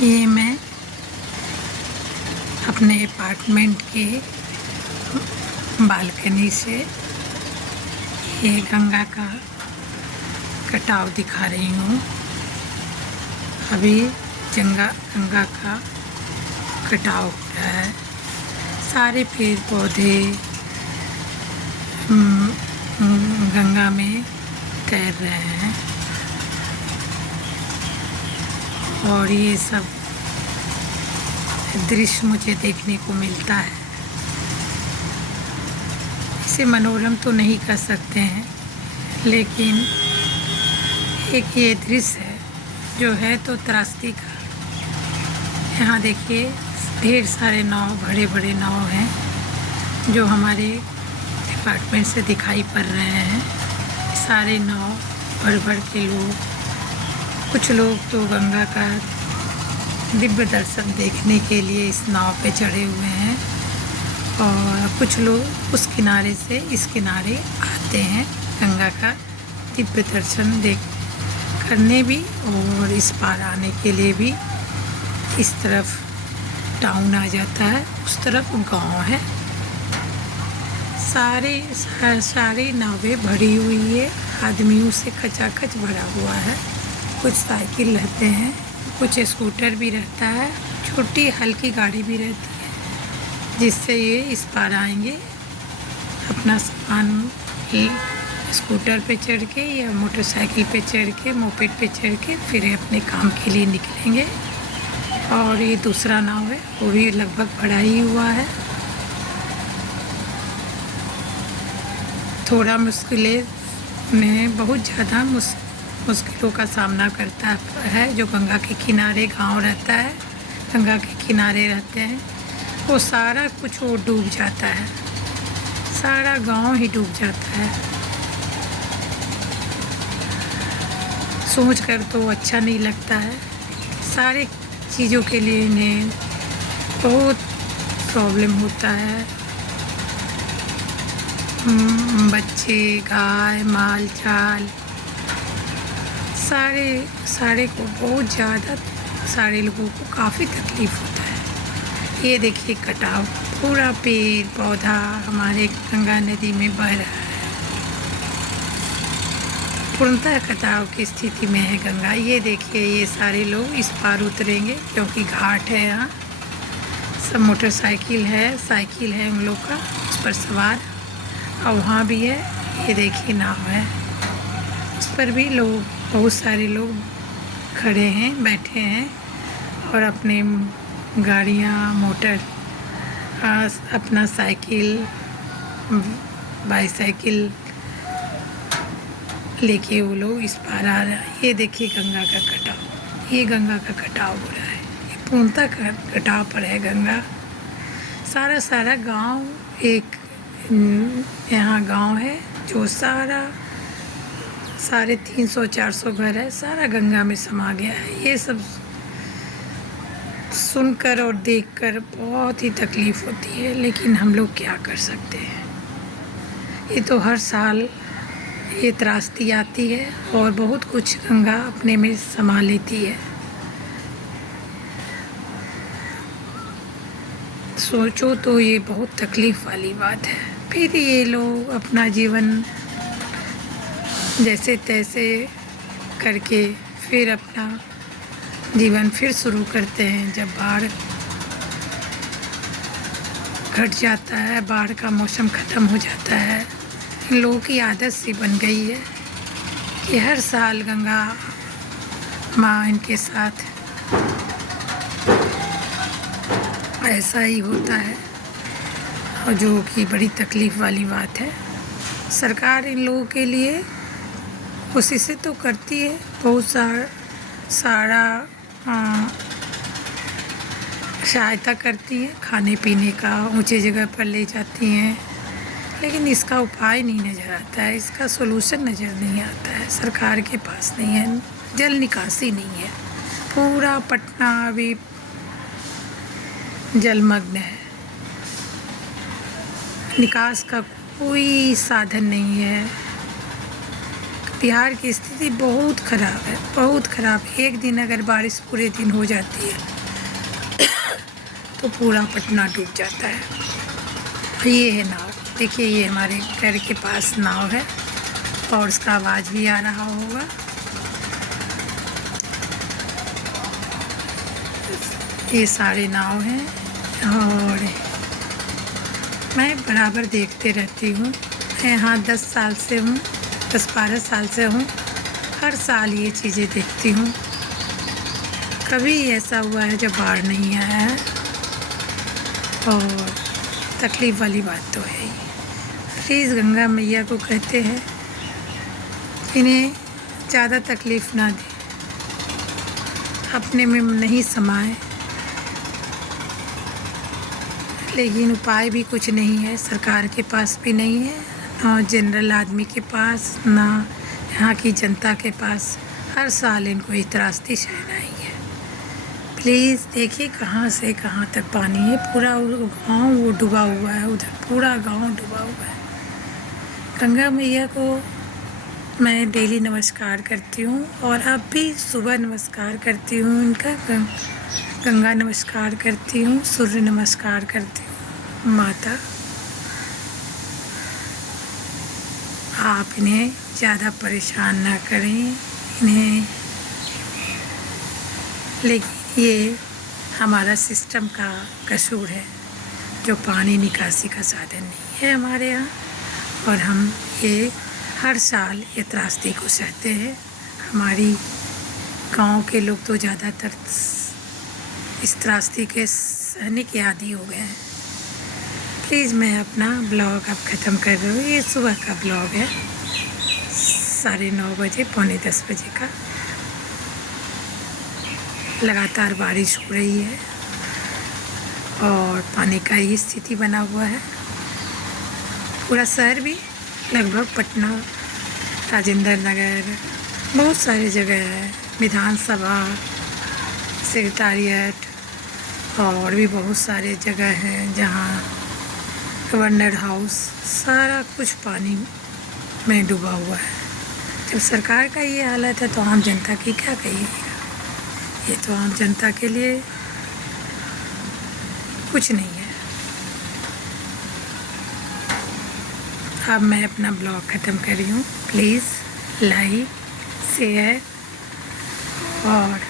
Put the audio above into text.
ये मैं अपने अपार्टमेंट के बालकनी से ये गंगा का कटाव दिखा रही हूँ। अभी गंगा का कटाव हो रहा है। सारे पेड़ पौधे गंगा में तैर रहे हैं और ये सब दृश्य मुझे देखने को मिलता है। इसे मनोरम तो नहीं कर सकते हैं, लेकिन एक ये दृश्य है जो है तो त्रासदी का। यहाँ देखिए ढेर सारे नाव, बड़े बड़े नाव हैं जो हमारे अपार्टमेंट से दिखाई पड़ रहे हैं। सारे नाव भर भर के लोग, कुछ लोग तो गंगा का दिव्य दर्शन देखने के लिए इस नाव पे चढ़े हुए हैं और कुछ लोग उस किनारे से इस किनारे आते हैं गंगा का दिव्य दर्शन करने भी और इस पार आने के लिए भी। इस तरफ टाउन आ जाता है, उस तरफ गांव है। सारी नावें भरी हुई है, आदमियों से खचाखच भरा हुआ है। कुछ साइकिल रहते हैं, कुछ स्कूटर भी रहता है, छोटी हल्की गाड़ी भी रहती है जिससे ये इस पार आएंगे। अपना सामान स्कूटर पे चढ़ के या मोटरसाइकिल पे चढ़ के, मोपेड पे चढ़ के फिर अपने काम के लिए निकलेंगे। और ये दूसरा नाव है, वो भी लगभग भरा ही हुआ है। थोड़ा मुश्किलें में बहुत ज़्यादा मुश्किलों का सामना करता है। जो गंगा के किनारे गांव रहता है, गंगा के किनारे रहते हैं, वो सारा कुछ वो डूब जाता है, सारा गांव ही डूब जाता है। सोच कर तो अच्छा नहीं लगता है। सारे चीज़ों के लिए इन्हें बहुत प्रॉब्लम होता है। बच्चे, गाय, माल जाल, सारे को बहुत ज़्यादा, सारे लोगों को काफ़ी तकलीफ़ होता है। ये देखिए कटाव, पूरा पेड़ पौधा हमारे गंगा नदी में बह रहा है। पूर्णतः कटाव की स्थिति में है गंगा। ये देखिए ये सारे लोग इस पार उतरेंगे क्योंकि घाट है यहाँ। सब मोटरसाइकिल है, साइकिल है उन लोग का, उस पर सवार। और वहाँ भी है, ये देखिए नाव है, उस पर भी लोग, बहुत सारे लोग खड़े हैं, बैठे हैं और अपने गाड़ियाँ, मोटर, अपना साइकिल, बाईसाइकिल लेके वो लोग इस पार आ रहे हैं। ये देखिए गंगा का कटाव, ये गंगा का कटाव हो रहा है। ये पूर्णतः कटाव पर है गंगा। सारा गांव, एक यहाँ गांव है जो सारे 300-400 घर है, सारा गंगा में समा गया है। ये सब सुनकर और देखकर बहुत ही तकलीफ़ होती है, लेकिन हम लोग क्या कर सकते हैं। ये तो हर साल ये त्रासदी आती है और बहुत कुछ गंगा अपने में समा लेती है। सोचो तो ये बहुत तकलीफ़ वाली बात है। फिर ये लोग अपना जीवन जैसे तैसे करके फिर अपना जीवन फिर शुरू करते हैं। जब बाढ़ घट जाता है, बाढ़ का मौसम ख़त्म हो जाता है, इन लोगों की आदत सी बन गई है कि हर साल गंगा माँ इनके साथ ऐसा ही होता है, और जो कि बड़ी तकलीफ़ वाली बात है। सरकार इन लोगों के लिए कोशिशें तो करती है, बहुत सारा सहायता करती है, खाने पीने का ऊंचे जगह पर ले जाती हैं, लेकिन इसका उपाय नहीं नज़र आता है, इसका सोल्यूशन नज़र नहीं आता है। सरकार के पास नहीं है, जल निकासी नहीं है। पूरा पटना अभी जलमग्न है, निकास का कोई साधन नहीं है। बिहार की स्थिति बहुत ख़राब है, बहुत ख़राब। एक दिन अगर बारिश पूरे दिन हो जाती है तो पूरा पटना डूब जाता है। ये है नाव, देखिए ये हमारे घर के पास नाव है और उसका आवाज़ भी आ रहा होगा। ये सारे नाव हैं और मैं बराबर देखते रहती हूँ। मैं यहाँ 10 साल से हूँ, 10-12 साल से हूँ। हर साल ये चीज़ें देखती हूँ। कभी ऐसा हुआ है जब बाढ़ नहीं आया है और तकलीफ़ वाली बात तो है ही। प्लीज़ गंगा मैया को कहते हैं इन्हें ज़्यादा तकलीफ़ ना दें, अपने में नहीं समाए। लेकिन उपाय भी कुछ नहीं है, सरकार के पास भी नहीं है, ना जनरल आदमी के पास, ना यहाँ की जनता के पास। हर साल इनको ही त्रासदी सहना ही है। प्लीज़ देखिए कहाँ से कहाँ तक पानी है। पूरा गांव वो डूबा हुआ है, उधर पूरा गांव डूबा हुआ है। गंगा मैया को मैं डेली नमस्कार करती हूँ और अब भी सुबह नमस्कार करती हूँ इनका। गंगा नमस्कार करती हूँ, सूर्य नमस्कार करती हूँ। माता आप इन्हें ज़्यादा परेशान ना करें इन्हें, लेकिन ये हमारा सिस्टम का कसूर है जो पानी निकासी का साधन नहीं है हमारे यहाँ, और हम ये हर साल ये त्रासदी को सहते हैं। हमारी गांव के लोग तो ज़्यादातर इस त्रासदी के सहने के आदी हो गए हैं। प्लीज़ मैं अपना ब्लॉग अब ख़त्म कर रही हूँ। ये सुबह का ब्लॉग है, 9:30 बजे, 9:45 बजे का। लगातार बारिश हो रही है और पानी का ही स्थिति बना हुआ है। पूरा शहर भी लगभग पटना, राजेंद्र नगर, बहुत सारी जगह है, विधानसभा, सेक्रेटारिएट और भी बहुत सारे जगह हैं जहाँ गवर्नर हाउस, सारा कुछ पानी में डूबा हुआ है। जब सरकार का ये हालत है तो आम जनता की क्या कहिएगा। ये तो आम जनता के लिए कुछ नहीं है। अब मैं अपना ब्लॉग ख़त्म कर रही हूँ। प्लीज़ लाइक, शेयर और